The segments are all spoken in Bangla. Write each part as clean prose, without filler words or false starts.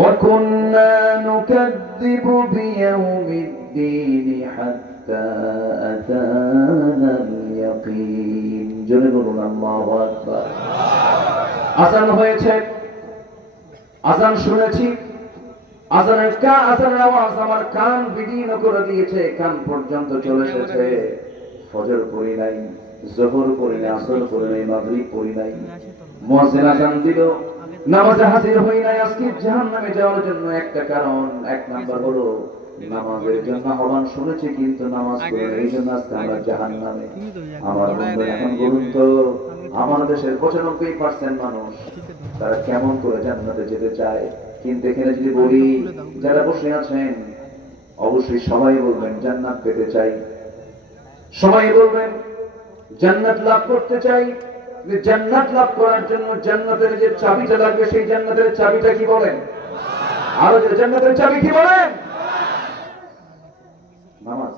وكنا نكذب بيوم الدين حتى أتانا اليقين جنبنا الله أكبر আযান হয়েছে আযান শুনেছি আযানের আওয়াজ আমার কান বিদীর্ণ করে দিয়েছে কান পর্যন্ত চলে এসেছে ফজর পড়ি নাই যোহর পড়ি নাই আসর পড়ি নাই মাগরিব পড়ি নাই মুয়াজ্জিন আযান দিল নামাজে হাজির হই নাই আজকে জাহান্নামে যাওয়ার জন্য একটা কারণ এক নাম্বার হলো নামাজের জন্য আহ্বান শুনেছি কিন্তু নামাজ পড়ি এই জন্য আজকে আমরা জাহান্নামে আমার বন্ধু এখন বলুন তো আমার দেশের 95% মানুষ তারা কেমন করে জান্নাতে যেতে চায় কিন্তু এখানে যদি বলি যারা বসে আছেন অবশ্যই সবাই বলবেন জান্নাত পেতে চাই সবাই বলবেন জান্নাত লাভ করতে চাই জান্নাত লাভ করার জন্য জান্নাতের যে চাবিটা লাগবে সেই জান্নাতের চাবিটা কি বলেন আর জান্নাতের চাবি কি বলেন নামাজ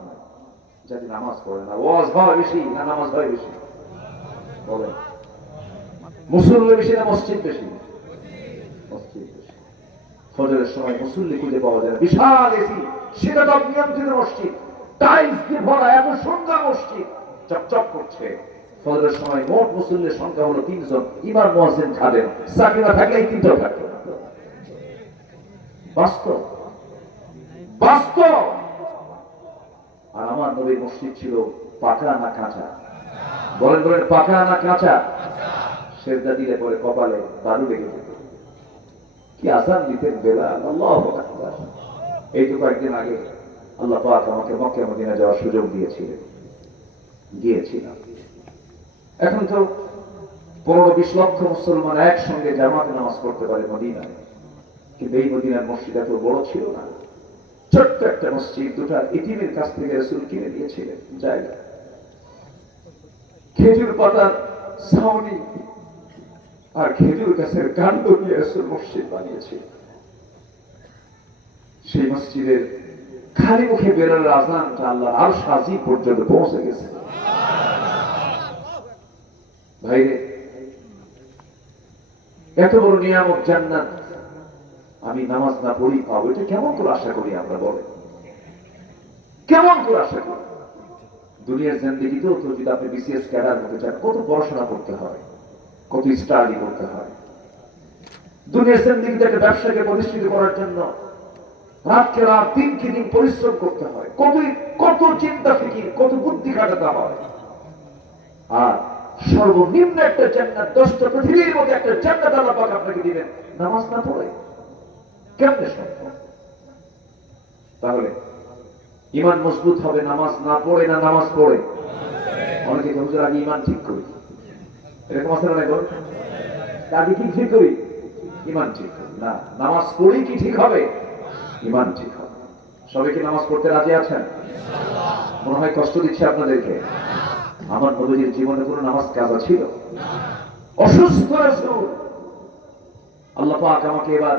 যদি নামাজ পড়ে না ওয়াজ হয় বেশি না নামাজ হয় বেশি বলেন মুসল্লি বেশি না মসজিদ বেশি মসজিদ বেশি ফজরের সময় মুসল্লি খুঁজে পাওয়া যায় বিশাল এসি সেটা তো নিয়ন্ত্রিত মসজিদ টাইলস দিয়ে ভরা এত সুন্দর মসজিদ চকচক করছে ফজরের সময় মোট মুসল্লির সংখ্যা হলো 3 জন ইমাম মুয়াজ্জিন খাদেম চাকরি না থাকলে এই 3টা থাকতো বাস্তব বাস্তব আর আমার নবীর মসজিদ ছিল পাকা না কাঁচা বলেন বলেন পাকা না কাঁচা সেজদা দিলে পরে কপালে বালু লেগে যেত কি আযান দিতেন বেলাল আল্লাহু আকবার এই তো কয়েকদিন আগে আল্লাহ পাক আমাকে মক্কা মদিনা যাওয়ার সুযোগ দিয়েছিলাম এখন তো 15-20 লক্ষ মুসলমান একসঙ্গে জামাতে নামাজ পড়তে পারে মদিনায় কিন্তু এই মদিনার মসজিদ এত বড় ছিল না ছোট্ট একটা মসজিদ দুটা ইতিমের কাছ থেকে রাসূল কিনে দিয়েছিলেন জায়গা খেজুর পাতার ছাউনি আর খেজুর গাছের কাণ্ড দিয়ে রাসূল মসজিদ বানিয়েছিলেন সেই মসজিদের খালি মুখে বেরোনোর আযানটা আল্লাহর আরশ আজিম পর্যন্ত পৌঁছে গেছে ভাইরে এত বড় নিয়ামত জান্নাত আমি নামাজ না পড়ি পাবো এটা কেমন করে আশা করি আমরা বলেন কেমন করে আশা করি দুনিয়ার জিন্দেগিতেও তো যদি আপনি বিসিএস ক্যাডার হতে চান কত পড়াশোনা করতে হয় কত স্টাডি করতে হয় দুনিয়ার জিন্দেগিতে একটা ব্যবসাকে প্রতিষ্ঠিত করার জন্য রাতকে রাত দিনকে দিন পরিশ্রম করতে হয় কত চিন্তা ফিকির কত বুদ্ধি খাটাতে হয় আর সর্বনিম্ন একটা জান্নাত 10টা পৃথিবীর মধ্যে একটা জান্নাত আল্লাহ পাক আপনাকে দিবেন নামাজ না পড়ে কেমনে সম্ভব তাহলে ঈমান মজবুত হবে নামাজ না পড়ে না নামাজ পড়ে অনেকে হুজুর আগে ঈমান ঠিক করি এরকম আছে না বল আগে কি ঠিক করি ঈমান ঠিক করি না নামাজ পড়ি কি ঠিক হবে ঈমান ঠিক হবে সবাই কি নামাজ পড়তে রাজি আছেন ইনশাআল্লাহ মনে হয় কষ্ট দিচ্ছে আপনাদেরকে আমার নবীর জীবনে কোনো নামাজ কাজা ছিল না অসুস্থ রাসূল আল্লাহ পাক আমাকে এবার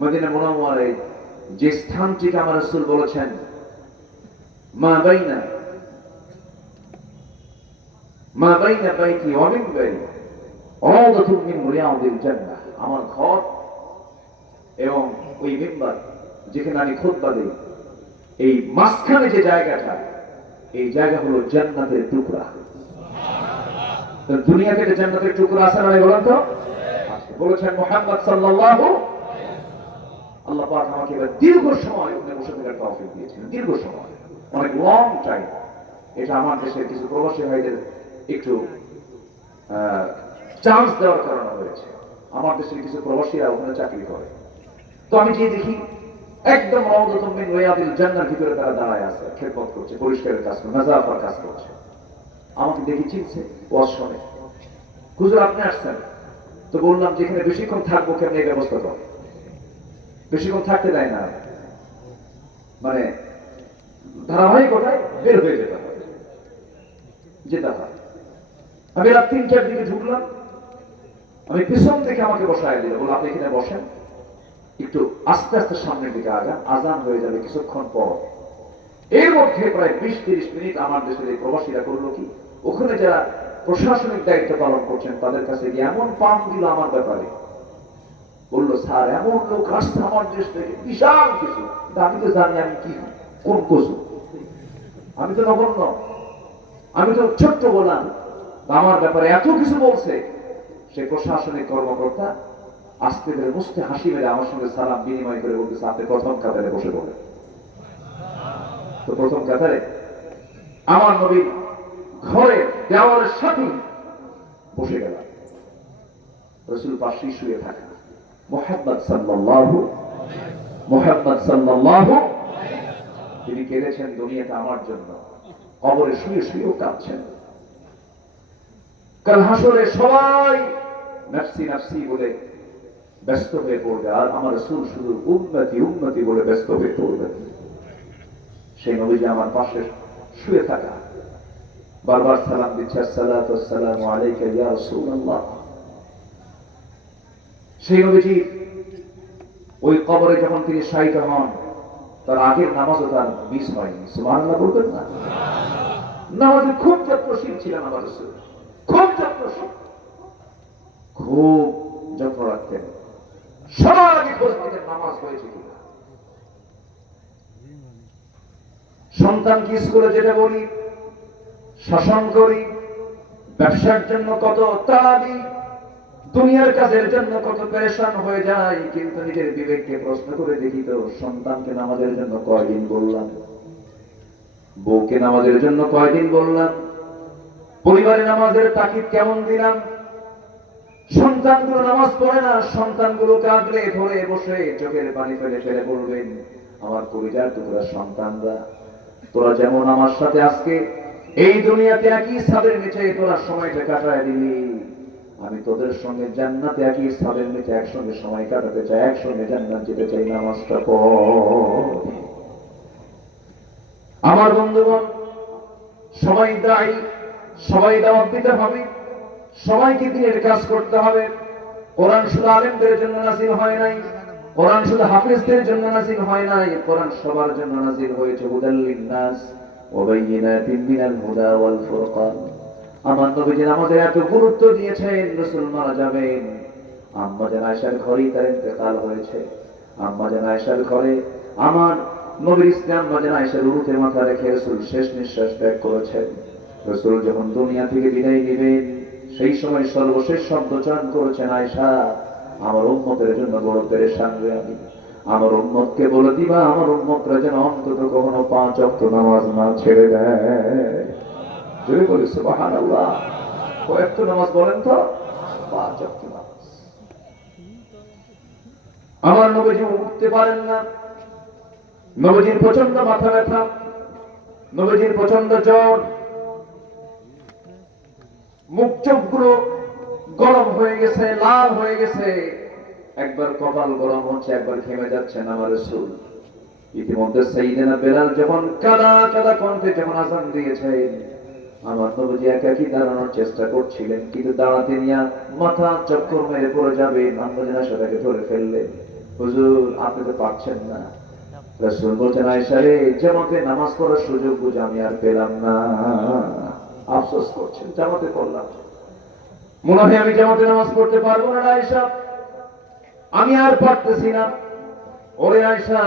মদিনা মুনাওয়ারায় যে স্থানটিকে আমার রাসূল বলেছেন মা বাইনা বাইতি ওয়া মিনবারি রাওদাতুম মিন রিয়াদিল জান্নাহ আমার ঘর এবং ওই মিম্বার যেখানে আমি খুতবা দেই এই মাঝখানে যে জায়গাটা এই জায়গা হলো জান্নাতের টুকরা তো দুনিয়াতে একটা জান্নাতের টুকরা আছে না বলেন তো বলেছেন মুহাম্মদ সাল্লাল্লাহু আল্লাহ পাক আমাকে এবার দীর্ঘ সময় ওখানে বসে থাকার তৌফিক দিয়েছেন দীর্ঘ সময় অনেক লং টাইম এটা আমার দেশের কিছু প্রবাসী ভাইদের একটু চান্স দেওয়ার কারণে হয়েছে আমার দেশের কিছু প্রবাসীরা ওখানে চাকরি করে তো আমি গিয়ে দেখি একদম রাওদাতুম মিন রিয়াদিল জান্নাহর ভিতরে তারা দাঁড়ায় আছে খেদমত করছে পরিষ্কারের কাজ করছে নাযাফার কাজ করছে আমাকে দেখি চিনছে ওয়াজ শুনে হুজুর আপনি আসছেন তো বললাম যেখানে বেশিক্ষণ থাকবো কেমন এই ব্যবস্থা করো বেশিক্ষণ থাকতে দেয় না মানে ধারাবাহিকতায় বের হয়ে যেতে হয় আমি রাত 3-4 দিকে ঢুকলাম আমি পিছন থেকে আমাকে বসায় দিল বলে আপনি এখানে বসেন একটু আস্তে আস্তে সামনের দিকে আগান আজান হয়ে যাবে কিছুক্ষণ পর এর মধ্যে প্রায় 20-30 মিনিট আমার দেশের এই প্রবাসীরা করলো কি ওখানে যারা প্রশাসনিক দায়িত্ব পালন করছেন তাদের কাছে গিয়ে এমন পাম দিল আমার ব্যাপারে বললো, স্যার এমন লোক আসছে আমার দেশ থেকে, বিশাল কিছু, আমি তো জানি আমি কি কোন কসু, আমি তো নগণ্য, আমি তো ছোট্ট গোলাম, আমার ব্যাপারে এত কিছু বলছে। সে প্রশাসনিক কর্মকর্তা আস্তে করে মুস্তে হাসি মেরে আমার সঙ্গে সালাম বিনিময় করে বলতেছে, আপনি প্রথম কাতারে বসে পড়েন। তো প্রথম কাতারে আমার নবীর ঘরের দেওয়ালের সাথে বসে গেলাম। রাসূল পাশে শুয়ে থাকা মুহাম্মদ সাল্লাল্লাহু তিনি কেঁদেছেন দুনিয়াতে আমার জন্য, কবরে শুয়ে শুয়েও কাঁদছেন। কাল হাসরে সবাই নফসি নফসি বলে ব্যস্ত হয়ে পড়বে, আর আমার রাসূল শুধু উম্মতি উম্মতি বলে ব্যস্ত হয়ে পড়বে। সেই নবীজি আমার পাশে শুয়ে থাকা, বারবার সালাম দিচ্ছে, আসসালাতু ওয়াসসালামু আলাইকা ইয়া রাসূলুল্লাহ। সেই নবীজি ওই কবরে যখন তিনি শায়িত হন, তার আগের নামাজও তার মিস হয়নি। সুবহানাল্লাহ বলবেন না? নামাজে খুব যত্নশীল ছিলেন আমার রাসূল, খুব যত্নশীল, খুব যত্ন রাখতেন। সবার আগে খোঁজ নিতেন নামাজ হয়েছে কিনা। সন্তানকে স্কুলে যেতে বলি, শাসন করি, ব্যবসার জন্য কত তাড়াতাড়ি, দুনিয়ার কাজের জন্য কত পেরেশান হয়ে যায়, কিন্তু নিজের বিবেককে প্রশ্ন করে দেখি তো, সন্তানকে নামাজের জন্য কয়দিন বললাম, বউকে নামাজের জন্য কয়দিন বললাম, পরিবারে নামাজের তাকিদ কেমন দিলাম। সন্তানগুলো নামাজ পড়ে না, সন্তানগুলো কাঁদলে ধরে বসে চোখের পানি ফেলে ফেলে বলবেন, আমার কলিজার টুকরা সন্তানরা, তোরা যেমন আমার সাথে আজকে এই দুনিয়াতে একই ছাদের নিচে তোরা সময়টা কাটায় দিলি, আমি তোদের সঙ্গে জান্নাতে একই ছাদের নিচে একসঙ্গে সময় কাটাতে চাই, একসঙ্গে জান্নাত যেতে চাই, নামাজটা পড়। আমার বন্ধুগণ, সবাই দায়ী, সবাই দাওয়াত দিতে হবে, সবাইকে দিনের কাজ করতে হবে। কোরআন শুধু আলেমদের জন্য নাযিল হয় নাই, কোরআন শুধু হাফেজদের জন্য নাযিল হয় নাই, কোরআন সবার জন্য নাযিল হয়েছে, হুদাল লিন-নাস ওয়া বাইয়িনাতিন মিনাল হুদা ওয়াল ফুরকান। আমার নবীজি নামাজে এত গুরুত্ব দিয়েছেন, রাসূল মারা যাবেন, আম্মা জান আয়েশার ঘরেই তার ইন্তেকাল হয়েছে। আম্মা জান আয়েশার ঘরে আমার নবীর স্ত্রী আম্মা জান আয়েশার উরুতে মাথা রেখে রাসূল শেষ নিঃশ্বাস ত্যাগ করেছেন। রাসূল যখন দুনিয়া থেকে বিদায় নেবেন, সেই সময় সর্বশেষ শব্দ চয়ন করেছেন, আয়েশা, আমার উম্মতের জন্য বড় পেরেশান রে আমি, আমার উম্মতকে বলে দিবা আমার উম্মতরা যেন অন্তত কখনো 5 ওয়াক্ত নামাজ না ছেড়ে দেয়। যদি বলি সুবহানাল্লাহ, কয়েকটা নামাজ বলেন তো? 5 ওয়াক্ত নামাজ। আমার নবীজি উঠতে পারেন না, নবীজির প্রচন্ড মাথা ব্যথা, নবীজির প্রচন্ড জ্বর, মুখ চোখগুলো গরম হয়ে গেছে, লাল হয়ে গেছে, একবার কপাল গরম হচ্ছে, একবার ঘেমে যাচ্ছেন আমার রাসূল। ইতিমধ্যে সাইয়েদনা বেলাল যখন কাদা কাদা কণ্ঠে যখন আযান দিয়েছেন, আমার নবীজি একাকী দাঁড়ানোর চেষ্টা করছিলেন, কিন্তু দাঁড়াতে নিয়ে মাথা চক্কর মেরে পড়ে যাবে, আম্মা জান আয়েশা তাকে ধরে ফেললেন, হুজুর আপনি তো পারছেন না। রাসূল বলছেন, আয়েশা রে, জামাতে নামাজ পড়ার সুযোগ বুঝে আমি আর পেলাম না, আফসোস করছেন, জামাতে পড়লাম, মনে হয় আমি জামাতে নামাজ পড়তে পারবো না আয়েশা, আমি আর পারতেছি না। ওরে আয়েশা,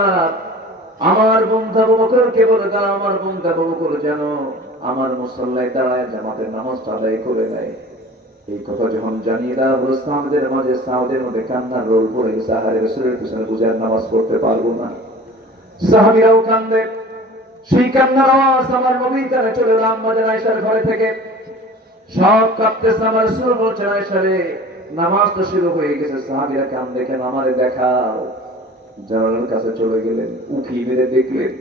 আমার বন্ধু আবু বকরকে বলে দাও, আমার বন্ধু আবু বকর যেন আমার মুসল্লায় দাঁড়ায় জামাতের নামাজটা আদায় করে দেয়। এই কথা যখন জানিয়ে দেওয়া হলো, সাহাবাদের মাঝে, সাহাবাদের মধ্যে কান্নার রোল পড়ে গেছে, আহারে রাসূলের পিছনে বুঝে আর নামাজ পড়তে পারবো না। সাহাবীরাও কান্দে, সেই কান্নার আওয়াজ আমার নবীর কানে চলে এলো আম্মা জান আয়েশার ঘরে থেকে, সব কাঁদতেছে। আমার রাসূল বলছেন, আয়েশা রে, নামাজ তো শুরু হয়ে গেছে, সাহাবীরা কান্দে কেন, আমারে দেখাও। জানালার কাছে চলে গেলেন, উঁকি মেরে দেখলেন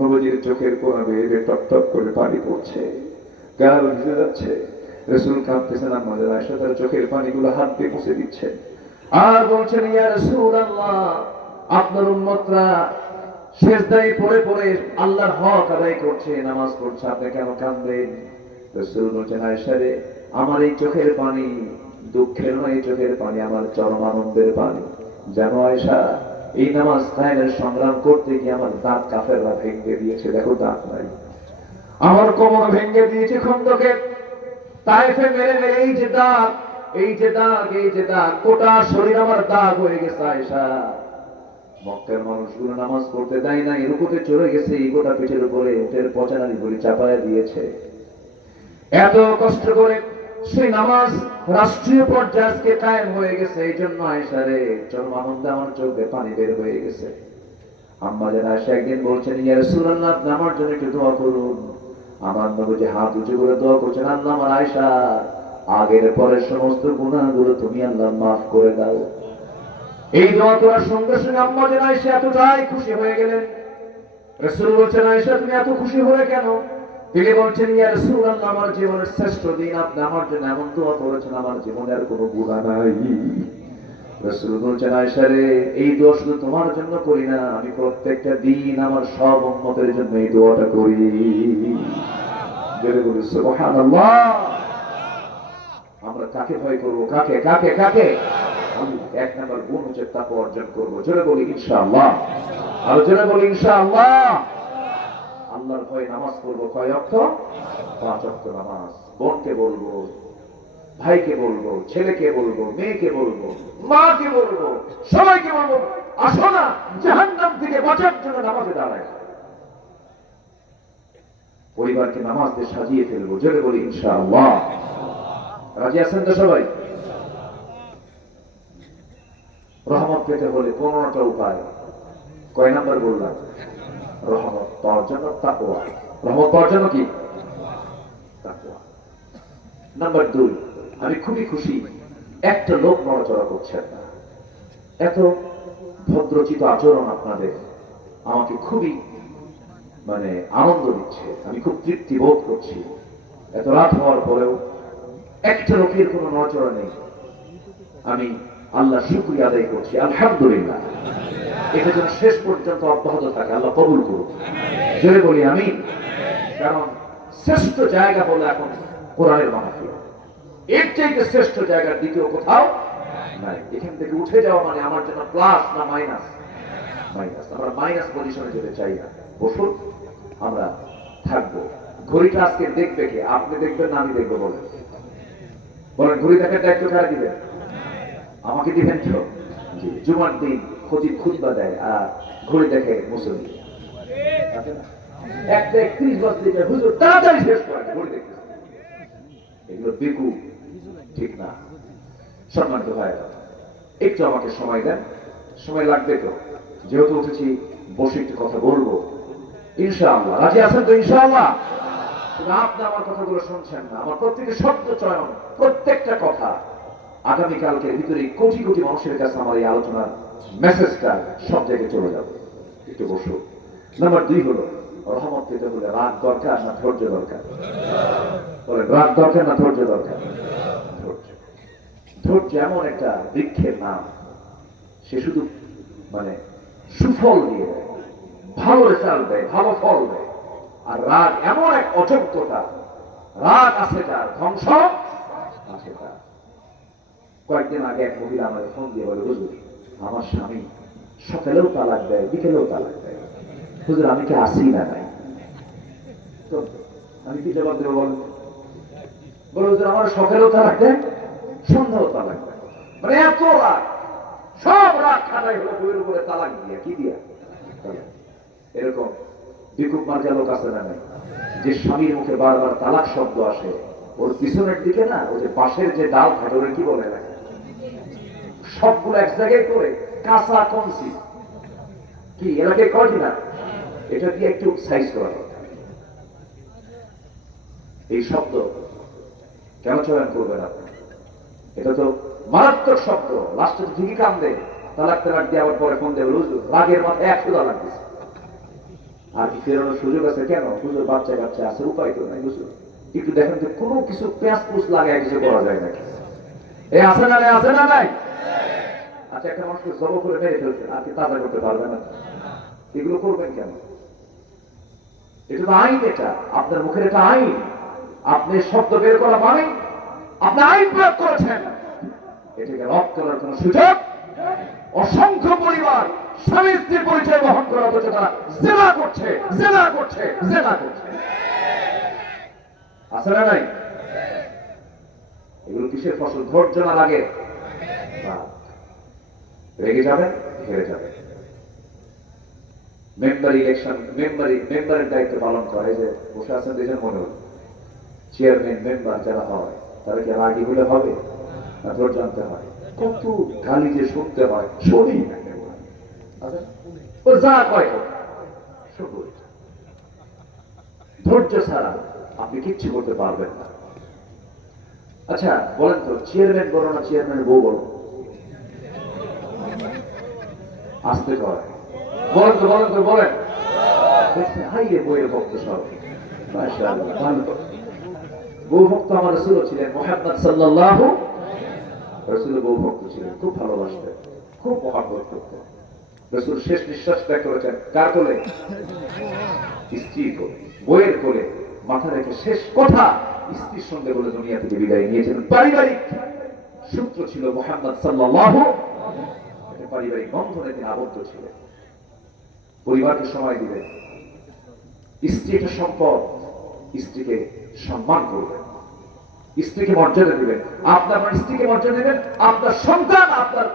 নবীজির চোখের কোণা বেয়ে টপ টপ করে পানি পড়ছে, গাল ভিজে যাচ্ছে। রাসূল কাঁদতেছেন, আম্মা জান আয়েশা তার চোখের পানিগুলো হাত দিয়ে মুছে দিচ্ছেন, আর বলছেন, ইয়া রাসূলুল্লাহ, আপনার উম্মতরা সিজদায় পড়ে পড়ে আল্লাহর হক আদায় করছে, নামাজ পড়ছে, আপনি কেন কাঁদেন? রাসূল বলছেন, আয়েশা রে, আমার এই চোখের পানি দুঃখের নয়, এই চোখের পানি আমার চরম আনন্দের পানি। জানো আয়েশা, এই নামাজ কায়েমের সংগ্রাম করতে গিয়ে আমার দাঁত কাফেররা ভেঙে দিয়েছে, দেখো দাঁত নাই, আমার কোমর ভেঙে দিয়েছে খন্দকে, তায়েফে মেরে মেরে এই যে দাঁত, এই যে দাগ, এই যে দাগ, গোটা শরীর আমার দাগ হয়ে গেছে আয়েশা। মক্কার মানুষগুলো নামাজ পড়তে দেয় নাই, রুকুতে চলে গেছে, গোটা পিঠের উপরে উটের পচানারি গুলি চাপায়া দিয়েছে। এত কষ্ট করে সেই নামাজ রাষ্ট্রীয় পর্যায়ে আজকে কায়েম হয়ে গেছে। এই জন্য আয়েশা রে, চরম আনন্দে আমার চোখে পানি বের হয়ে গেছে। আম্মা যেন আয়েশা একদিন বলছেন, ইয়া রাসূলুল্লাহ, আপনি আমার জন্য একটু দোয়া করুন। আমার নবী হাত উঁচু করে দোয়া করছেন, আল্লাহ আমার আয়েশা আগের পরের সমস্ত গুনাহগুলো তুমি আল্লাহ মাফ করে দাও। এই দোয়া করার সঙ্গে সঙ্গে আম্মা যেন আয়েশা এতটাই খুশি হয়ে গেলেন। রাসূল বলছেন, আয়েশা তুমি এত খুশি হলে কেন? তিনি বলছেন, ইয়া রাসূলুল্লাহ, আমার জীবনের শ্রেষ্ঠ দিন, আপনি আমার জন্য এমন দোয়া করেছেন, আমার জীবনে আর কোনো গুনাহ নাই। রাসূল বলছেন, আয়েশা রে, এই দোয়া শুধু তোমার জন্য করি না, আমি প্রত্যেকটা দিন আমার সব উম্মতের জন্য এই দোয়াটা করি। জোরে বলি সুবহানাল্লাহ। আমরা কাকে ভয় করব? কাকে কাকে কাকে? আমি এক নাম্বার গুণ হচ্ছে তাকওয়া অর্জন করব। জোরে বলি ইনশাআল্লাহ। আর জোরে বলি ইনশাআল্লাহ। আল্লাহর ভয়ে নামাজ পড়বো। কয় ওয়াক্ত? 5 ওয়াক্ত নামাজ। বোনকে বলবো, ভাইকে বলবো, ছেলেকে বলবো, মেয়েকে বলবো, মাকে বলবো, সবাইকে বলবো, আসো না জাহান্নাম থেকে বাঁচার জন্য নামাজে দাঁড়ায়। পরিবারকে নামাজ দিয়ে সাজিয়ে ফেলবো। জোরে বলি ইনশাআল্লাহ। রাজি আছেন তো সবাই? রহমত পেতে হলে 15টা উপায়। কয় নাম্বার বললাম? রহমত পাওয়ার জন্য তাকওয়া। রহমত পাওয়ার জন্য কি? তাকওয়া। নাম্বার 2, আমি খুবই খুশি একটা লোক নড়াচড়া করছেন না। এত ভদ্রচিত আচরণ আপনাদের আমাকে খুবই আনন্দ দিচ্ছে। আমি খুব তৃপ্তি বোধ করছি। এত রাত হওয়ার পরেও একটা লোকের কোনো নড়াচড়া নেই। আমি আল্লাহ শুকরিয়া আদায় করছি, আলহামদুলিল্লাহ। এটা যেন শেষ পর্যন্ত অব্যাহত থাকে, আল্লাহ কবুল করুন। জোরে বলি আমিন। কারণ শ্রেষ্ঠ জায়গা হলো এখন কোরআনের মাহফিল। এর চাইতে শ্রেষ্ঠ জায়গার দ্বিতীয় কোথাও নাই। এখান থেকে উঠে যাওয়া মানে আমার জন্য প্লাস না মাইনাস? মাইনাস। আমরা মাইনাস পজিশনে যেতে চাই না। বসুন, আমরা থাকবো। ঘড়িটা আজকে দেখবে কে? আপনি দেখবেন না আমি দেখবো? বলেন বলেন, ঘড়ি দেখার দায়িত্ব কারা দিবেন? আমাকে দিবেন তো? জি। জুমার দিন খতিব খুতবা দেয় আর ঘড়ি দেখে মুসল্লি। 1:31 বাজতে যায়, হুজুর তাড়াতাড়ি শেষ করেন, ঘড়ি দেখতে। এগুলো বেকুব, ঠিক না। সম্মানিত ভাইরা, একটু আমাকে সময় দেন। সময় লাগবে তো, যেহেতু উঠেছি বসে একটু কথা বলবো ইনশাআল্লাহ। রাজি আছেন তো ইনশাআল্লাহ? আপনি আমার কথাগুলো শুনছেন না? আমার প্রত্যেকটা শব্দ চয়ন, প্রত্যেকটা কথা আগামীকালকে ভিতরে কোটি কোটি মানুষের কাছে আমার এই আলোচনার মেসেজটা সব জায়গায় চলে যাবে। একটু বসো। নাম্বার 2 হলো, রহমত পেতে হলে রাগ দরকার না ধৈর্য দরকার? বলেন, রাগ দরকার না ধৈর্য দরকার? ধৈর্য। ধৈর্য এমন একটা বৃক্ষের নাম, সে শুধু সুফল দিয়ে দেয়, ভালো রেজাল্ট দেয়, ভালো ফল দেয়। আর রাগ এমন এক অযোগ্যতা, রাগ আছে তার, ধ্বংস আছে তার। কয়েকদিন আগে এক মহিলা আমাকে ফোন দিয়ে বলে, হুজুর আমার স্বামী সকালেও তালাক দেয়, বিকেলেও তালাক দেয়, হুজুর আমি কি আসি না নাই? তো আমি কি জবাব দেবো বলেন? বলে, হুজুর আমার সকালেও তালাক দেয়, সন্ধ্যাও তালাক দেয়। এত রাগ, সব রাগ খাটাই হলো বইয়ের উপরে তালাক দিয়া। কি দিয়া? এরকম বিকুপ মার্কা লোক আছে না নাই? যে স্বামীর মুখে বারবার তালাক শব্দ আসে, ওর পিছনের দিকে না, ওই যে পাশের যে ডাল থাকে, ওরা কি বলে লাগে, সবগুলো এক জায়গায় করে কাঁচা কমছি কি এলাকায় কয় কিনা, এটা দিয়ে একটু সাইজ করা হয়। এই শব্দ কেন চয়ন করবেন আপনি? এটা তো মারাত্মক শব্দ। লাস্টে তো ঠিকই কাম দেয়। তালাক তালাক দিয়ে আবার পরে ফোন দেবে, রাগের মাথায় 100 তালাক দিচ্ছে। আর কি ফেরানোর সুযোগ আছে? কেন? হুজুর বাচ্চা কাচ্চা আছে, উপায় তো নাই। হুজুর একটু দেখেন তো কোনো কিছু পেঁয়াজ পুষ লাগায় কিছু করা যায় নাকি? এ আছে না নাই? আছে না নাই? আচ্ছা, একটা মানুষকে জব করে মেরে ফেলছেন, আর কি তাজা করতে পারবে না? এগুলো করবেন কেন? এটা তো আইন। এটা আপনার মুখের এটা আইন। আপনি শব্দ বের করা মানে আপনি আইন প্রয়োগ করেছেন। এটাকে রদ করার কোন সুযোগ? অসংখ্য পরিবার স্বামী স্ত্রীর পরিচয় বহন করা হচ্ছে, তারা জেনা করছে, জেনা করছে, জেনা করছে। আছে না নাই? এগুলো কিসের ফসল? ধৈর্য না লাগে? রেগে যাবেন, হেরে যাবেন। মেম্বার ইলেকশন, মেম্বারের দায়িত্ব পালন করে, যে বসে আছেন দুজন মনে হল, চেয়ারম্যান মেম্বার যারা হয় তারা কি রাগি হলে হবে না? ধৈর্য আনতে হয়। কত গালি যে শুনতে হয়, শুনি যা কয় ধৈর্য ছাড়া আপনি কিচ্ছু করতে পারবেন না। আচ্ছা বলেন তো, চেয়ারম্যান বলো না চেয়ারম্যানের বউ বলো? আসতে কয়, বলেন তো বলেন তো বলেন। হাইয়ে বইয়ের ভক্ত সব, মাশাআল্লাহ ভালো। বউ ভক্ত আমার রাসূল ছিলেন মুহাম্মদ সাল্লাল্লাহু, রাসূল বউ ভক্ত ছিলেন, খুব ভালোবাসতেন, খুব মহব্বত করতেন। রাসূল শেষ নিঃশ্বাস ত্যাগ করেছেন কার কোলে? স্ত্রীর কোলে, বইয়ের কোলে মাথা রেখে শেষ কথা স্ত্রীর সঙ্গে বলে দুনিয়া থেকে বিদায় নিয়েছেন। পারিবারিক সূত্র ছিল মুহাম্মদ সাল্লাল্লাহু, পারিবারিক বন্ধনে তিনি আবদ্ধ ছিলেন। পরিবারকে সময় দিবেন, স্ত্রী একটা সম্পদ, স্ত্রীকে সম্মান করবেন, স্ত্রীকে মর্যাদা দিবেন। আপনার স্ত্রীকে মর্যাদা দিবেন, আপনার সন্তান আপনার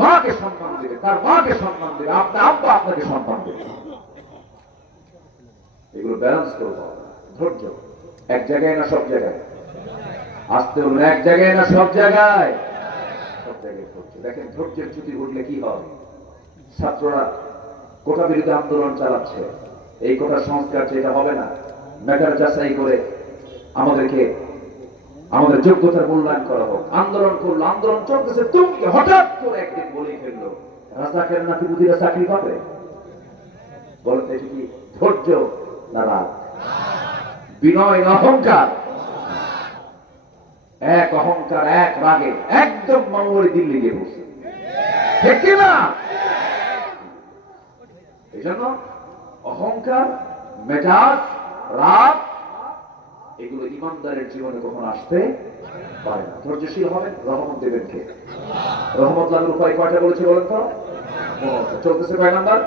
মাকে সম্মান দেবে, তার মাকে সম্মান দেবে, আপনার আব্বা আপনাকে সম্মান দেবে। এগুলো ব্যালেন্স করবো। ধৈর্য এক জায়গায় না সব জায়গায়? আসতে হলো এক জায়গায় না সব জায়গায়? সব জায়গায় ধৈর্য। দেখেন ধৈর্যের চ্যুতি ঘটলে কি হয়? ছাত্ররা কোটা বিরোধী আন্দোলন চালাচ্ছে, এই কোটা সংস্কার যেটা হবে না, ম্যাটার যাচাই করে আমাদেরকে আমাদের যোগ্যতার মূল্যায়ন করা হোক। আন্দোলন করলো, আন্দোলন চলতেছে, তুমি হঠাৎ করে একদিন বলেই ফেললো রাজাকের নাতি বুধিরা চাকরি পাবে। বলতে কি ধৈর্য না রাগ? বিনয় না অহংকার? এক অহংকার এক রাগে একদম মঙ্গলে দিল্লি গিয়ে বসে, ঠিক না? এই জন্য অহংকার, মেজাজ, রাগ এগুলো ইমানদারের জীবনে কখনো আসতে পারে না। ধৈর্যশীল হবেন, রহমত দেবেন কে? রহমত লাভের উপায় কয়টা বলেছে বলেন তো? চলতেছে কয় নাম্বার?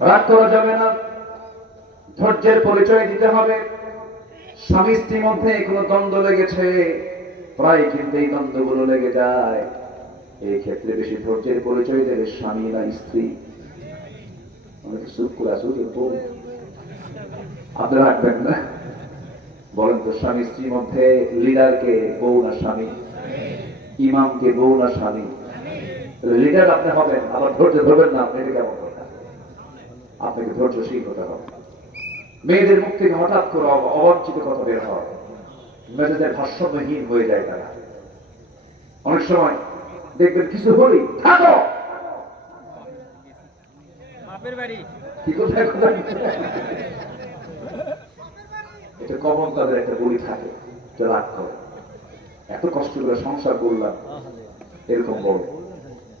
রাগ করা যাবে না, ধৈর্যের পরিচয় দিতে হবে। স্বামী স্ত্রীর মধ্যে কোনো দ্বন্দ্ব লেগেছে, প্রায় কিন্তু এই দ্বন্দ্বগুলো লেগে যায়, এই ক্ষেত্রে বেশি ধৈর্যের পরিচয় দেবে স্বামী না স্ত্রী? অনেকে চুপ করে আসুন, আপনি রাখবেন না। বলেন তো, স্বামী স্ত্রীর মধ্যে লিডারকে বউ না স্বামী? ইমামকে বউ না স্বামী? লিডার আপনি হবেন, আবার ধৈর্য ধরবেন না, আপনি এটা কেমন কথা? আপনাকে ধৈর্যশীল হতে হবে। মেয়েদের মুখ থেকে হঠাৎ করে অবাঞ্ছিত কথা বের হয়, মেয়েদের ভারসাম্যহীন হয়ে যায় তারা। অনেক সময় দেখবেন কিছু হলেই থাকো, কি কোথায় কোথায়, এটা কমন তাদের একটা বলি থাকে, রাগ করে, এত কষ্ট করে সংসার করলাম, এরকম বড়।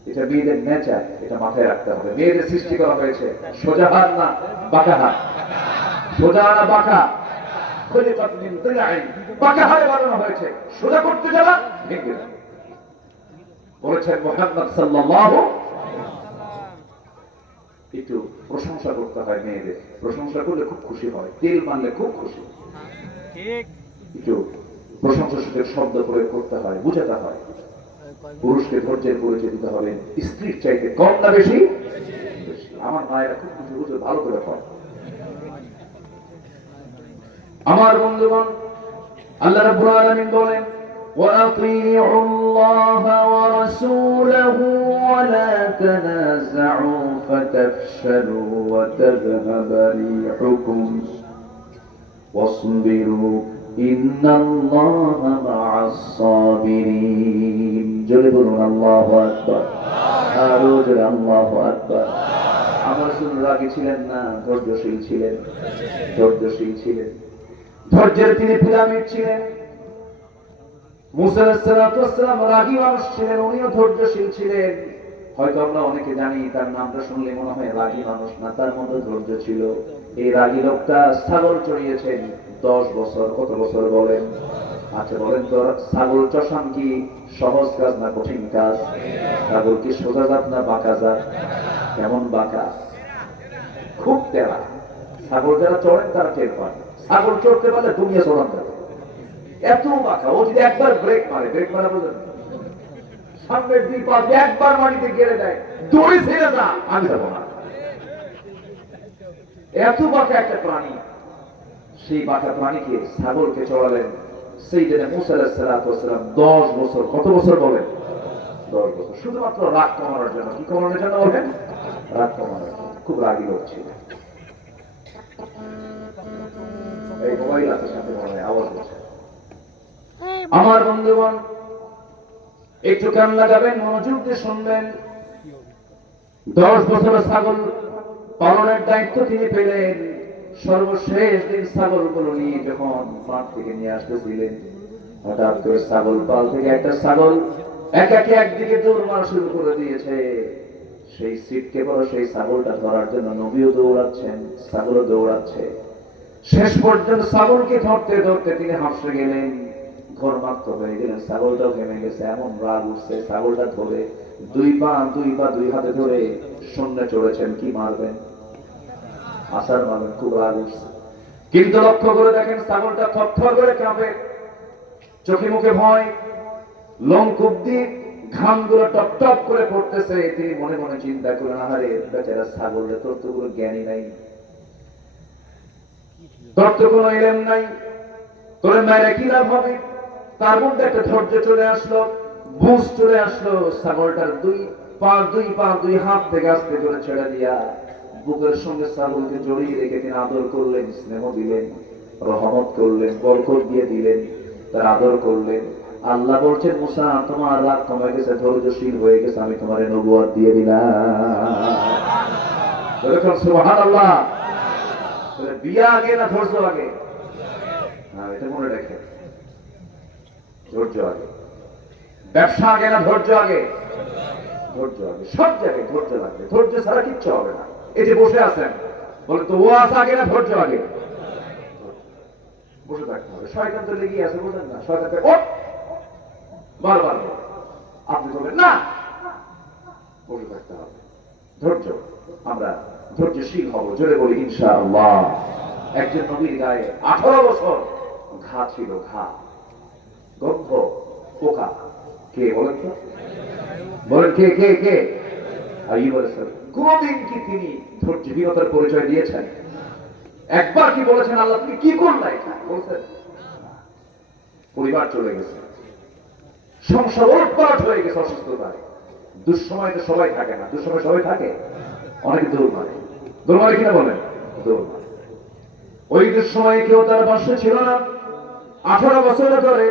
এটা মেয়েদের নেচার, এটা মাথায় রাখতে হবে। মেয়েদের সৃষ্টি করা হয়েছে সোজা হাত না বাঁকা হাত, সোজা না বাঁকা, বাঁকা হাতে বানানো হয়েছে, সোজা করতে যাবা ভেঙে যাবে। বলেছেন মুহাম্মদ সাল্লাল্লাহু। একটু প্রশংসা করতে হয় মেয়েদের, প্রশংসা করলে খুব খুশি হয়, তেল মানলে খুব খুশি। একটু প্রশংসাসূচক শব্দ প্রয়োগ করতে হয়, বুঝাতে হয়। পুরুষকে ধৈর্যের পরিচয় দিতে হবে, স্ত্রীর চাইতে কম না বেশি? আমার মায়েরা খুব খুশি, বুঝে ভালো করে হয়। আমার বন্ধুগণ, আল্লাহ রাব্বুল আলামিন বলেন, وَأَطِيعُوا اللَّهَ وَرَسُولَهُ وَلَا تَنَازَعُوا فَتَفْشَلُوا وَتَذْهَبَ رِيحُكُمْ وَاصْبِرُوا إِنَّ اللَّهَ مَعَ الصَّابِرِينَ। জোরে বলুন আল্লাহু আকবার, আরো জোরে আল্লাহু আকবার। আমার রাসূল রাগী ছিলেন না, ধৈর্যশীল ছিলেন, ধৈর্যশীল ছিলেন, ধৈর্যের তিনি পিরামিড ছিলেন। মুসা আলাইহিস সালাম রাগী মানুষ ছিলেন, উনিও ধৈর্যশীল ছিলেন। হয়তো আমরা অনেকে জানি, তার নামটা শুনলে মনে হয় রাগী মানুষ না, তার মধ্যে ধৈর্য ছিল। এই রাগী লোকটা ছাগল চড়িয়েছেন 10 বছর। কত বছর বলেন? আচ্ছা বলেন তো, ছাগল চষান কি সহজ কাজ না কঠিন কাজ? ছাগল কি সোজা জাত না বাঁকা জাত? কেমন বাঁকা, খুব তেরা। ছাগল যারা চড়েন তারা টের পান, ছাগল চড়তে পারলে দুনিয়া চড়ান যাবে। এত বাঁকা, ও যদি একবার ব্রেক মারা বলেন সামনের দুই পা একবার মাটিতে গেড়ে দেয়, দড়ি ছেড়ে না, আমি যাবো না। এত বাঁকা একটা প্রাণী। সেই বাঁকা প্রাণীকে, ছাগলকে চড়ালেন সাইয়েদনা মূসা আলাইহিস সালাতু ওয়াস সালাম 10 বছর। কত বছর বলেন? 10 বছর, শুধুমাত্র রাগ কমানোর জন্য। কি কমানোর জন্য বলেন? রাগ কমানোর জন্য। খুব রাগী লোক ছিল। এই মোবাইল আছে সাথে, মনে আওয়াজ হচ্ছে। আমার বন্ধুগণ, একটু কান লাগাবেন, মনোযোগ দিয়ে শুনবেন। 10 বছর ছাগল পালনের দায়িত্ব তিনি পেলেন। সর্বশেষ দিন ছাগলগুলো নিয়ে যখন মাঠ থেকে নিয়ে আসতেছিলেন, হঠাৎ করে ছাগল পাল থেকে একটা ছাগল একাকে একদিকে দৌড় মারা শুরু করে দিয়েছে। সেই সিটকে বড় সেই ছাগলটা ধরার জন্য নবীও দৌড়াচ্ছেন, ছাগলও দৌড়াচ্ছে। শেষ পর্যন্ত ছাগলকে ধরতে ধরতে তিনি হাঁপসে গেলেন, ঘরমাক্ত হয়ে গেলেন। ছাগলটাও ঘেমে গেছে, এমন রাগ উঠছে। ছাগলটা ধরে দুই হাতে ধরে শূন্যে চড়েছেন। কি মারবেন? আসার মারবেন। খুব রাগ উঠছে, কিন্তু লক্ষ্য করে দেখেন ছাগলটা থরথর করে কাঁপে, চোখে মুখে ভয়, লোম কূপ দিয়ে ঘামগুলো টপ টপ করে পড়তেছে। তিনি মনে মনে চিন্তা করেন, আহারে বেচারা ছাগল, তোর তো কোনো জ্ঞানী নাই, তোর তো কোনো ইলম নাই, তোর মায়েরা কি লাভ হবে? তার মধ্যে একটা ধৈর্য চলে আসলো, বুঝ চলে আসলো। ছাগলটার দুই হাত থেকে আস্তে করে ছেড়ে দিয়া বুকের সঙ্গে ছাগলকে জড়িয়ে রেখে তিনি আদর করলেন, স্নেহ দিলেন, রহমত করলেন, বরকত দিয়ে দিলেন, তার আদর করলেন। আল্লাহ বলছেন, মুসা তোমার রাগ কমে গেছে, ধৈর্যশীল হয়ে গেছে, আমি তোমার নবুয়ত দিয়ে দিলাম। সুবহানাল্লাহ। বিয়া আগে না ধৈর্য আগে? হ্যাঁ, এটা মনে রাখেন, ধৈর্য আগে। ব্যবসা আগে না ধৈর্য আগে? ধৈর্য আগে। সব জায়গায় ধৈর্য লাগবে, ধৈর্য ছাড়া কিচ্ছু হবে না। এই যে বসে আছেন, বলে তো ওয়াজ আগে না ধৈর্য আগে? বসে থাকতে হবে। শয়তান তো লেগে আছে, বলেন না, শয়তানকে ওঠ বারবার, আপনি বলবেন না, বসে থাকতে হবে। ধৈর্য, আমরা ধৈর্যশীল হব। জোরে বলি ইনশাআল্লাহ। একজন নবীর গায়ে 18 বছর ঘা ছিল, ঘা, গন্ধ, পোকা। কে বলেন তো? বলেন কে কে কে? আইয়ুব আলাইহিস সালাম। কোনদিন কি তিনি ধৈর্যহীনতার পরিচয় দিয়েছেন? একবার কি বলেছেন, আল্লাহ তুমি কি করলে? বলছেন? পরিবার চলে গেছে, সংসার ওলটপালট হয়ে গেছে, অসুস্থতায়। দুঃসময় তো সবাই থাকে না, দুঃসময় সবাই থাকে, অনেকে দৌড় মারে। দৌড় মারে কিনা বলেন? দৌড় মারে। ওই দুঃসময়ে কেউ তার পাশে ছিল না। 18 বছর ধরে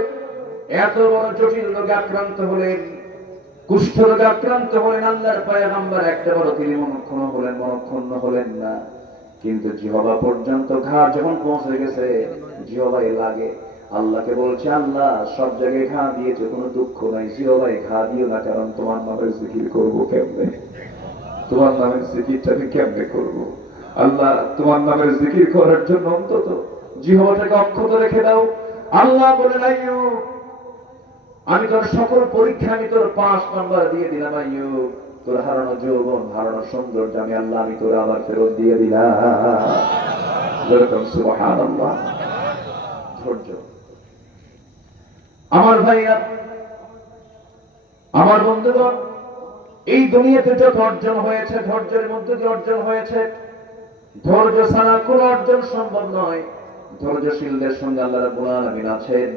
এত বড় জটিল রোগে আক্রান্ত হলেন, কুষ্ঠ রোগে আক্রান্ত হলেন। আল্লাহর পয়গম্বর একটা বড় তিনি মনক্ষুণ্ণ হলেন না। কিন্তু জিহবা পর্যন্ত ঘা যখন পৌঁছে গেছে, জিহবাই লাগে। আল্লাহকে বলছে, আল্লাহ সব জায়গায় ঘা দিয়েছে, কোনো দুঃখ নাই, জিহবাই ঘা দিও না, কারণ তোমার নামের জিকির করবো কেমনে? তোমার নামের জিকিরটা আমি কেমনে করবো? আল্লাহ তোমার নামের জিকির করার জন্য অন্তত জিহবাটাকে অক্ষত রেখে দাও। আল্লাহ বলে, আইয়ুব আমি তোর সকল পরীক্ষা আমি তোর 5 নাম্বার দিয়ে দিলাম। আইয়ুব তোর হারানো যৌবন, হারানো সৌন্দর্য আমি আল্লাহ আমি তোর আবার ফেরত দিয়ে দিলাম। সুবহানাল্লাহ। ধৈর্য। আমার ভাইরা, আমার বন্ধুগণ, এই দুনিয়াতে যত অর্জন হয়েছে, ধৈর্যের মধ্যে দিয়ে অর্জন হয়েছে। ধৈর্য ছাড়া কোন অর্জন সম্ভব নয়। ধৈর্যশীলদের সঙ্গে আল্লাহ রাব্বুল আলামিন আছেন।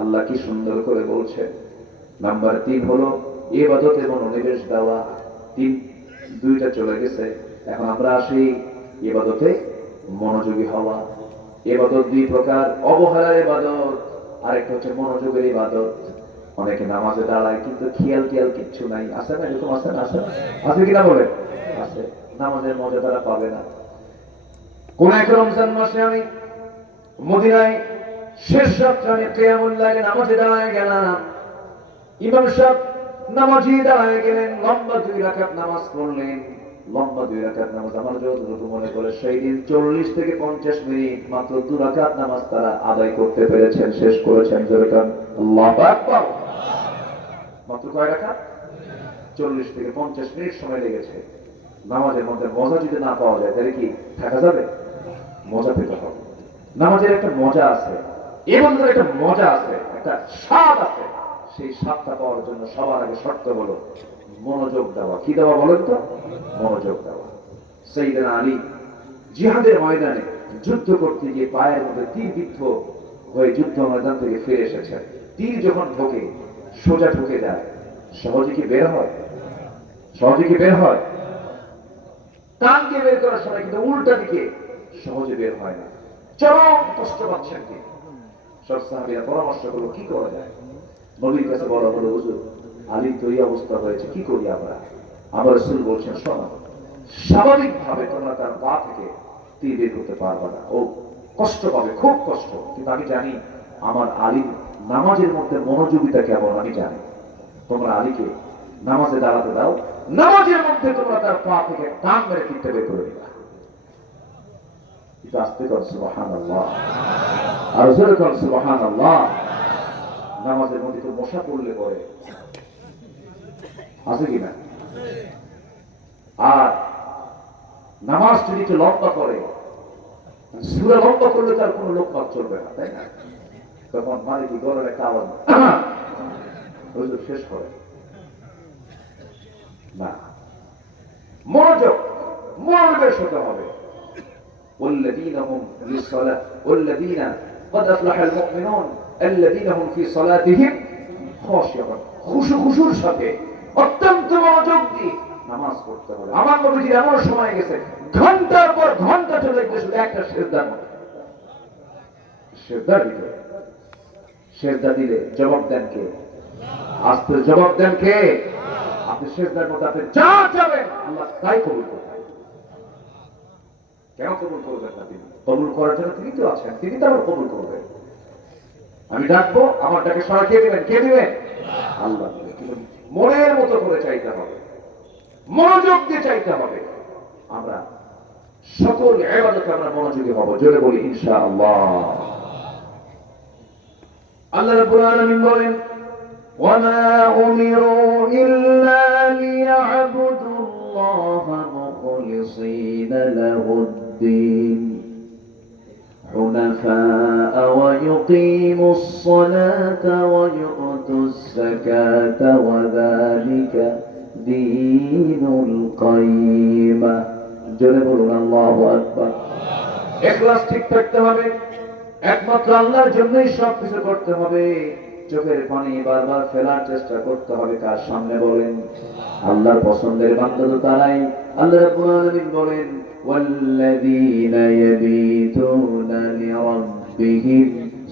আল্লাহ কি সুন্দর করে বলছেন। নাম্বার 3 হলো ইবাদতে মনোনিবেশ দেওয়া। 2টা চলে গেছে, এখন আমরা আসি ইবাদতে মনোযোগী হওয়া। ইবাদত 2 প্রকার, অবহেলার ইবাদত, আরেকটা হচ্ছে মনোযোগের ইবাদত। অনেকে নামাজে দাঁড়ায় কিন্তু খেয়াল কিচ্ছু নাই। আছে না এরকম? আছে না? আছে কিনা বলে? আছে। নামাজের মজা তারা পাবে না। কোন এক রমজান মাসে আমি মদিনায় শেষ রাত্রে আমি কিয়ামুল লাইলে নামাজে দাঁড়ায় গেলাম। ইমাম সাহেব নামাজি দাঁড়ায় গেলেন, লম্বা 2 রাকাত নামাজ পড়লেন। লম্বা 2 রাকাত নামাজ আমার যতটুকু মনে পড়ে, সেই দিন 40 থেকে 50 মিনিট মাত্র 2 রাকাত নামাজ তারা আদায় করতে পেরেছেন, শেষ করেছেন। যেরকম আল্লাহু আকবার। মাত্র কয় রাকাত? 40 থেকে 50 মিনিট সময় লেগেছে। নামাজের মধ্যে মজা যদি না পাওয়া যায় তাহলে কি থাকা যাবে? মজা পেতে হবে। নামাজের একটা মজা আছে, এবং একটা মজা আছে, একটা স্বাদ আছে। সেই স্বাদটা পাওয়ার জন্য সবার আগে শর্ত হলো মনোযোগ দেওয়া। কি দেওয়া বলেন তো? মনোযোগ দেওয়া। সাইয়েদনা আলী জিহাদের ময়দানে যুদ্ধ করতে গিয়ে পায়ের মধ্যে তীরবিদ্ধ হয়ে যুদ্ধ ময়দান থেকে ফিরে এসেছেন। তীর যখন ঢোকে, সোজা ঢুকে যায়, সহজে কি বের হয়? সহজে কি বের হয়? টান দিয়ে বের করার সময় কিন্তু উল্টা দিকে সহজে বের হয় না। চরম কষ্ট পাচ্ছেন তিনি। সব সাহাবীরা পরামর্শ করলো কি করা যায়। নবীর কাছে বলা হলো, হুজুর আলীর তো এই অবস্থা হয়েছে, কি করি আমরা? আমার রাসূল বলছেন, শোনো, স্বাভাবিকভাবে তোমরা তার পা থেকে তীর বের করতে পারবে না, ও কষ্ট পাবে, খুব কষ্ট। কিন্তু আমি জানি আমার আলীর নামাজের মধ্যে মনোযোগিতা কেমন আমি জানি। তোমরা আলীকে নামাজে দাঁড়াতে দাও, নামাজের মধ্যে তোমরা তার পা থেকে টান মেরে তীরটা বের করে দিবা। কিন্তু আস্তে কর সুবহানাল্লাহ, আর জোরে কর সুবহানাল্লাহ। নামাজের মধ্যে তো মশা পড়লে পরে আছে কিনা? আর নামাজ যদি একটু লম্বা করে, সূরা লম্বা করলে তার কোনো লোকপাত চলবে না, তাই না? তখন মানে কি গলার একটা আওয়াজ শেষ করে না। মনোযোগ, মনোনিবেশ হতে হবে। والذين هم للصلاة والذين قد أفلح المؤمنون الذين هم في صلاتهم خاشعون। খুশুর সাথে অত্যন্ত মনোযোগ দিয়ে নামাজ পড়তে হবে। আমার নবীজির এমন সময় গেছে ঘন্টার পর ঘন্টা চলে গেছে শুধু একটা সিজদার মধ্যে। সিজদার ভিতরে সিজদা দিলে জবাব দেন কে? আস্তে জবাব দেন কে? আপনি সিজদার মধ্যে আপনি যা চাবেন আল্লাহ তাই কবুল করবেন। কেন কবুল করবেন না? তিনি কবুল করার জন্য তিনি তো আছেন, তিনি তো আবার কবুল করবেন। আমি ডাকবো, আমার ডাকে সাড়া কে দিবেন? কে দিবেন? আল্লাহ দিবেন। কিন্তু মনের মতো করে চাইতে হবে, মনোযোগ দিয়ে চাইতে হবে। আমরা সকল ইবাদতে আমরা মনোযোগী হব। জোরে বলি ইনশাআল্লাহ। আল্লাহ রাব্বুল আলামিন বলেন, ওয়ামা উমিরু ইল্লা লিয়া'বুদুল্লাহা মুখলিসিনা লাহুদ-দ্বীন হুনাফা'a ওয়া ইউকিমুস সালাতা ওয়া ইউতুস যাকাতা ওয়া যালিকা দীনুল কাইয়্যিমা। জোরে বলুন আল্লাহু আকবার। ইখলাস ঠিক থাকতে হবে, একমাত্র আল্লাহর জন্যই সবকিছু করতে হবে। চোখের পানি বারবার ফেলার চেষ্টা করতে হবে কার সামনে? বলেন আল্লাহর পছন্দের বান্দা তো তারাই। আল্লাহ রাব্বুল আলামিন বলেন, ওয়াল্লাযীনা ইয়াবীতুনা লিরাব্বিহিম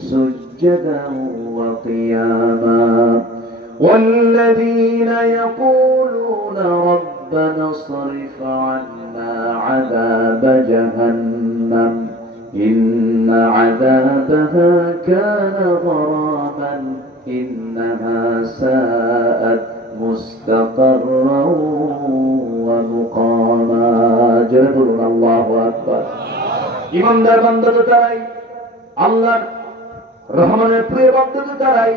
সুজদান ওয়া কিয়ামা ওয়াল্লাযীনা ইয়াকুলুনা রাব্বানা اصرف عنا عذاب جهنم إن عذابها كان غراما إنها ساءت مستقرا ومقاما। জোরে বলুন আল্লাহু আকবার। ইমানদার বান্দা তো তারাই, আল্লাহর রহমানের প্রিয় বান্দা তো তারাই।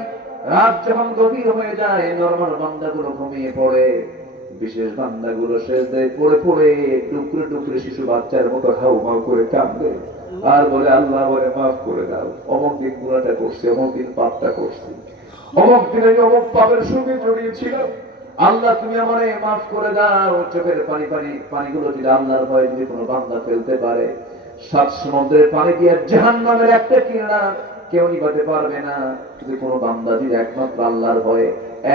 রাত যখন গভীর হয়ে যায় নরমাল বান্দাগুলো ঘুমিয়ে পড়ে, বিশেষ বান্দাগুলো সেজদায় পড়ে পড়ে টুকরে টুকরে শিশু বাচ্চার মতো হাউমাউ করে কাঁদে আর বলে, আল্লাহ বলে মাফ করে দাও, অমুক দিন গুনাহটা করছি, অমুক দিন পাপটা করছি, অমুক দিন আমি অমুক পাপের সঙ্গে জড়িয়েছিলাম, আল্লাহ তুমি আমারে মাফ করে দাও। চোখের পানিগুলো যদি আল্লাহর ভয়ে যদি কোনো বান্দা ফেলতে পারে, 7 সমুদ্রের পানি দিয়ে জাহান্নামের একটা কিনারা কেউ নিভাতে পারবে না। যদি কোনো বান্দা যদি একমাত্র আল্লাহর ভয়ে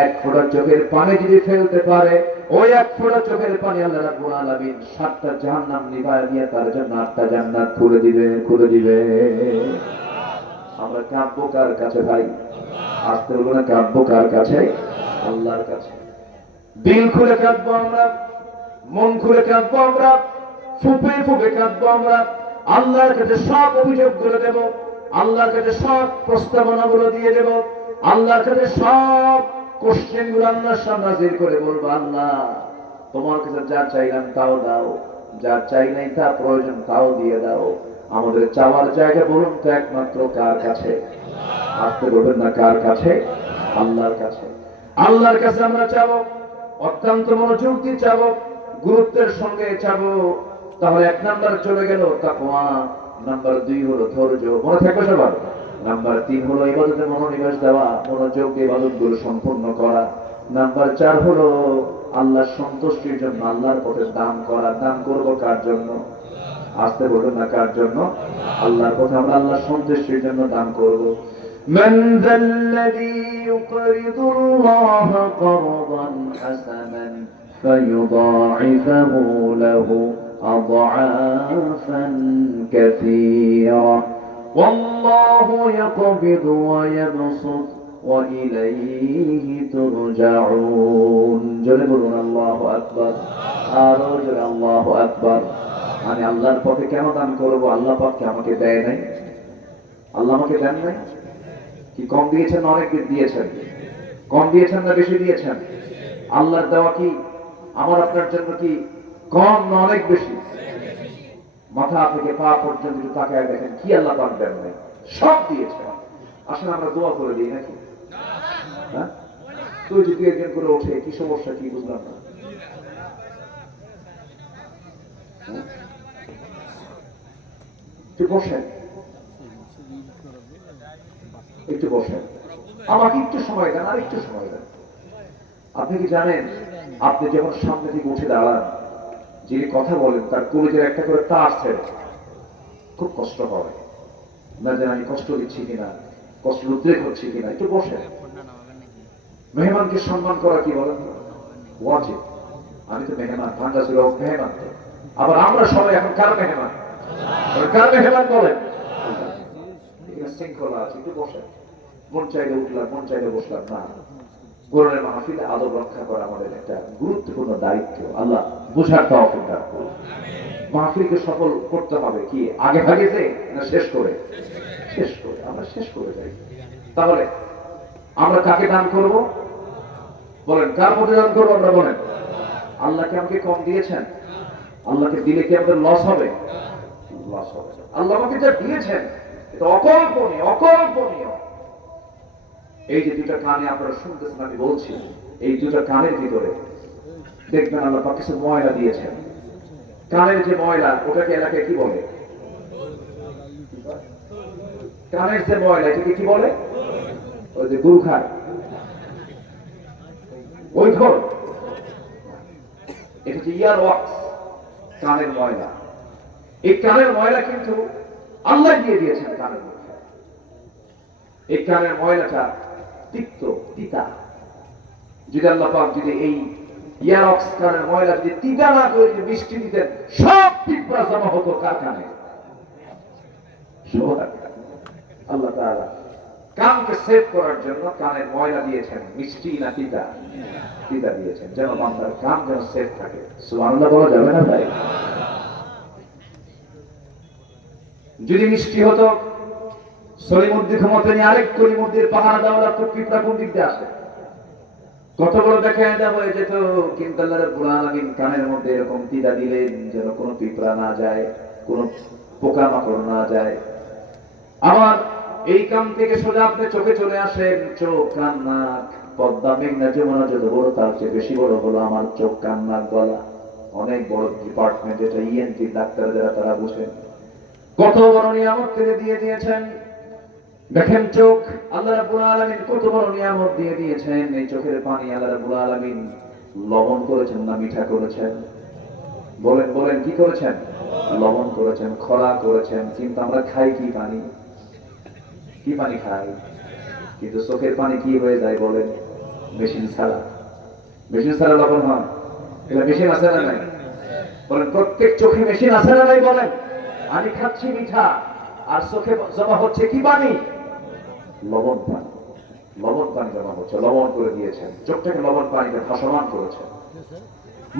1 ফোঁটা চোখের পানি যদি ফেলতে পারে, ওই 1 ফোঁটা চোখের পানি আল্লাহ রাব্বুল আলামিন 7টা জাহান্নাম নিভায় দিয়ে তার জন্য 8টা জান্নাত খুলে দিবে। আমরা কাঁদবো কার কাছে ভাই? আসতে বলবো না, কাঁদবো কার কাছে? আল্লাহর কাছে। দিল খুলে কাঁদবো আমরা, মন খুলে কাঁদবো আমরা, ফুপে ফুপে কাঁদবো আমরা। আল্লাহর কাছে সব অভিযোগ করে দেব, আল্লাহর কাছে সব প্রস্তাবনা গুলো দিয়ে দেব, আল্লাহর কাছে সব কোশ্চেন গুলো আল্লাহর সামনে হাজির করে বলবো, আল্লাহ তোমার কাছে যা চাইলাম তাও দাও, যা চাই নাই তা প্রয়োজন তাও দিয়ে দাও। আমাদের চাওয়ার জায়গা বলুন তো একমাত্র কার কাছে? আসতে বলবেন না, কার কাছে? আল্লাহর কাছে। আল্লাহর কাছে আমরা চাবো, অত্যন্ত মনোযোগ দিয়ে চাবো, গুরুত্বের সঙ্গে চাবো। তাহলে 1 নাম্বার চলে গেল তাকওয়া, নাম্বার 2 হলো ধৈর্য। মনে থাকবে সবার? নাম্বার 3 হলো ইবাদতে মনোনিবেশ দেওয়া, মনোযোগ দিয়ে ইবাদতগুলো সম্পূর্ণ করা। নাম্বার 4 হলো আল্লাহর সন্তুষ্টির জন্য আল্লাহর পথে দান করা। দান করব কার জন্য? আসতে বলুন না, কার জন্য? আল্লাহর পথে আমরা আল্লাহর সন্তুষ্টির জন্য দান করব। من ذا الذي يقرض الله قرضا حسنا فيضاعفه له أضعافا كثيرة والله يقبض ويبسط وإليه ترجعون جلبون الله أكبر আরো الله أكبر আমি আল্লাহর পথে কেন দান করব? আল্লাহ পাক কি আমাকে দেয় নাই? আল্লাহ আমাকে দেন নাই? কি কম দিয়েছেন না অনেক দিয়েছেন? কম দিয়েছেন না বেশি দিয়েছেন? আল্লাহর দেওয়া কি আমার আপনার জন্য কি কম না অনেক বেশি? মাথা থেকে পা পর্যন্ত একটু তাকায় দেখেন কি আল্লাহ পাক দেন নাই? সব দিয়েছেন। আসলে আমরা দোয়া করে দিই নাকি? হ্যাঁ, তুই যদি একজন করে ওঠে কি সমস্যা কি বুঝলাম না। একটু বসেন, একটু বসেন, আমাকে একটু সময় দেন, আর একটু সময় দেন। আপনি কি জানেন আপনি যখন সামনে থেকে উঠে দাঁড়ান, যিনি কথা বলেন তার কলিজার একটা করে তার ছেড়ে খুব কষ্ট হয় না, যে আমি কষ্ট দিচ্ছি কিনা, কষ্ট উদ্রেক হচ্ছে কিনা। একটু বসেন। মেহমানকে সম্মান করা কি বলেন? ওয়াজিব। আমি তো মেহমান, ভাঙ্গা ছিল মেহমান। আবার আমরা সবাই এখন কার মেহমান? কার মেহমান বলেন? শৃঙ্খলা আছে, একটু বসেন। মন চাইলে উঠলাম, মন চাইলে বসলাম না। কোরআনের মাহফিলে আদব রক্ষা করা আমাদের একটা গুরুত্বপূর্ণ দায়িত্ব। আল্লাহ বুঝার তৌফিক দান করুন। মাহফিলকে সফল করতে হবে কি আগে ভাগে যে না শেষ করে? শেষ করে। আমরা শেষ করে যাই। তাহলে আমরা কাকে দান করব? বলেন, কার মধ্যে দান করবো আমরা? বলেন। আল্লাহকে আমাকে কম দিয়েছেন? আল্লাহকে দিলে কি আমাদের লস হবে? লস হবে। আল্লাহ আমাকে যা দিয়েছেন এটা অকল্পনীয়, অকল্পনীয়। এই যে দুটা কানে আপনারা শুনতেছেন, আমি বলছি, এই দুটা কানের ভিতরে দেখবেন আল্লাহ পাক কিছু ময়লা দিয়েছেন। কানের যে ময়লা, ওটাকে এলাকায় কি বলে? কানের যে ময়লা, এটাকে কি বলে? ওই যে গরু খায় ওই ঘর, এটা হচ্ছে ইয়ার ওয়াক্স, কানের ময়লা। এই কানের ময়লা কিন্তু আল্লাহ দিয়ে দিয়েছেন কানের মধ্যে। এই কানের ময়লাটা তিক্ত, তিতা। যদি আল্লাহ পাক যদি এই ইয়ারক্স কানের ময়লা যদি তিতা না করে যদি মিষ্টি দিতেন, সব পিঁপড়া জমা হতো কার কানে? আল্লাহ তাআলা কানকে সেভ করার জন্য কানের ময়লা দিয়েছেন। মিষ্টি না তিতা? তিতা দিয়েছেন, যেন বান্দার কান যেন সেভ থাকে। সুবহানাল্লাহ বলা যাবে না ভাই? যদি মিষ্টি হতো, সলিমুদ্দিন ক্ষমতা নিয়ে আরেক কলিমুদ্দির পাহাড় দেওয়া লাগতো, পিঁপড়া কোন দিক দিয়ে আসে? কত বড় দেখায় দেওয়া হয়ে যেত, কিন্তু আল্লাহ রাব্বুল আলামিন কানের মধ্যে এরকম তিতা দিলেন যেন কোনো পিঁপড়া না যায়, কোনো পোকামাকড় না যায়। আমার এই কান থেকে সোজা আপনি চোখে চলে আসেন। চোখ, কান, নাক, পদ্মা, মেঘনা, যমুনা যত বড় তার চেয়ে বেশি বড় হলো আমার চোখ, কান, নাক, গলা। অনেক বড় ডিপার্টমেন্ট এটা। ইএনটি ডাক্তার যারা তারা বুঝেন কত বড় নিয়ামত তিনি দিয়ে দিয়েছেন। দেখেন চোখ, আল্লাহ রাব্বুল আলামিন কত বড় নিয়ামত দিয়ে দিয়েছেন। এই চোখের পানি আল্লাহ রাব্বুল আলামিন লবণ করেছেন না মিঠা করেছেন? বলেন, বলেন, কি করেছেন? লবণ করেছেন, খরা করেছেন। কিন্তু আমরা খাই কি পানি? কি পানি খাই? কিন্তু চোখের পানি কি হয়ে যায় বলেন? মেশিন ছাড়া। মেশিন ছাড়া লবণ হয়? এটা মেশিন আছে না নাই? বলেন, প্রত্যেক চোখে মেশিন আছে না নাই? বলেন। আমি খাচ্ছি মিঠা, আর চোখে জমা হচ্ছে কি পানি? লবণ পানি। লবণ পানি জমা হচ্ছে, লবণ করে দিয়েছেন। চোখটাকে লবণ পানিতে ভাসমান করেছেন।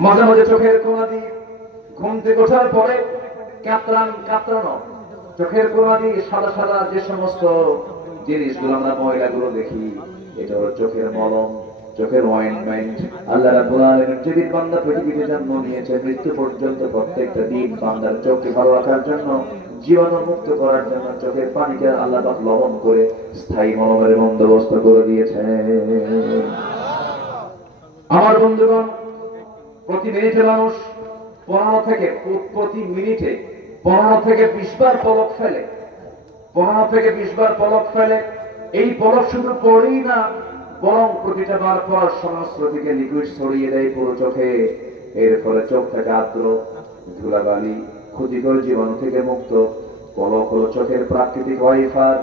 মাঝে মাঝে চোখের কোনা দিয়ে ঘুম থেকে ওঠার পরে কাতরানো চোখের কোনা দিয়ে সাদা সাদা যে সমস্ত জিনিসগুলো আমরা ময়লাগুলো দেখি, এটা হলো চোখের মলম, চোখের অয়েন্টমেন্ট। আল্লাহ রাব্বুল আলামিন যেদিন বান্দা পৃথিবীতে জন্ম নিয়েছে, মৃত্যু পর্যন্ত প্রত্যেকটা দিন বান্দার চোখকে ভালো রাখার জন্য, জীবাণু মুক্ত করার জন্য চোখের পানিকে আল্লাহ পাক লবণ করে স্থায়ী মলমের বন্দোবস্ত করে দিয়েছে। আমার বন্ধুগণ, প্রতি মিনিটে মানুষ 15 থেকে 20 বার পলক ফেলে। 15 থেকে 20 বার পলক ফেলে। এই পলক শুধু পড়েই না, বরং প্রতিটা বার পর সমস্ত দিকে লিকুইড ছড়িয়ে দেয় পুরো চোখে। এর ফলে চোখ থেকে আর্দ্র ধুলাবালি ক্ষতিকর জীবাণু থেকে মুক্ত। পলক হলো চোখের প্রাকৃতিক ওয়াইফার,